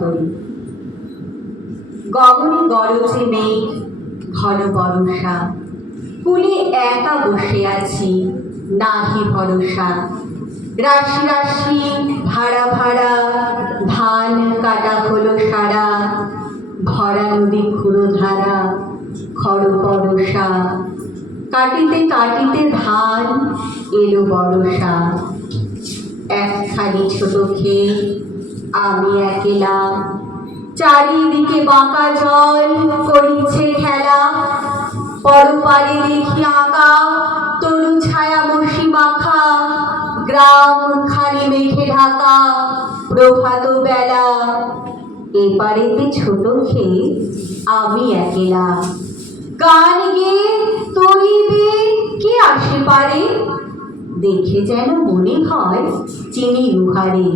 তরি। গগনে গরজে মেঘ, ঘন বরষা, কুলে একা বসে আছি, নাহি ভরসা। রাশি রাশি ভাড়া ভাড়া ধান কাটা হলো সারা, ভরা নদী ক্ষুরধারা, খর বরষা। কাটিতে কাটিতে ধান এলো বরষা। একখানি ছোট ক্ষেত, আমি একেলা, চারিদিকে বাঁকা জল করিছে খেলা। পরপারে দেখি আঁকা তরু ছায়া বসি মাখা, গ্রাম খানি মেঘে ঢাকা, প্রভাত বেলা। এপারেতে ছোট ক্ষেত, আমি একেলা, গান গেয়ে তরি বেয়ে কে আসে পারে? দেখে যেন মনে হয় চিনি উহারে।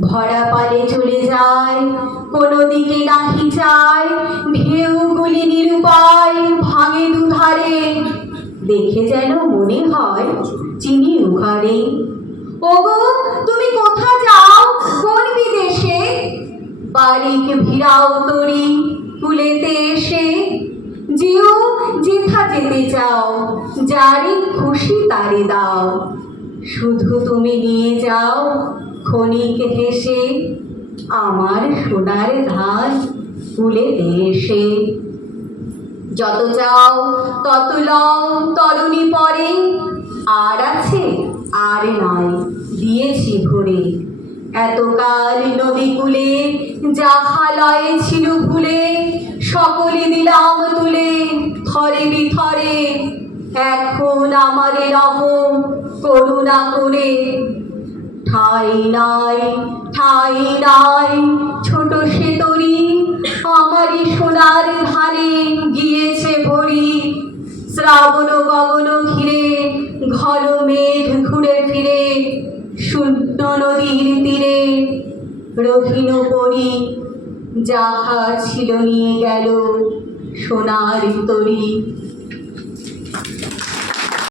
ভরা পালে চলে যায়, কোনো দিকে নাহি যায়, ঢেউগুলি নিরুপায় ভাঙে দুধারে। দেখে যেন মনে হয় চিনি উহারে। ওগো তুমি কোথা যাও, কোন বিদেশে? বারিক ভিড়াও তরি কুলেতে এসে। যেও যেথা যেতে চাও, যারে খুশি তারে দাও, শুধু তুমি নিয়ে যাও ক্ষণিক হেসে, আমার সোনার ধান কুলেতে এসে। যত চাও তত লও তরুণী পরে, আর আছে আর নাই দিয়েছি ভরে। এতকাল নদী কূলে যাহা লয়ে ছিল ভুলে, সকলে দিলাম তুলে থরে বিথরে। এখন আমারে রহম করুণা করে। ঠাই নাই ঠাই নাই ছোট সে তরি, আমারই সোনার ধানে গিয়েছে ভরি। শ্রাবণ গগন ঘিরে ঘন মেঘ ঘুরে ফিরে, শূন্য নদীর তীরে রহিল পরি। যাহা ছিল নিয়ে গেল সোনার তরি।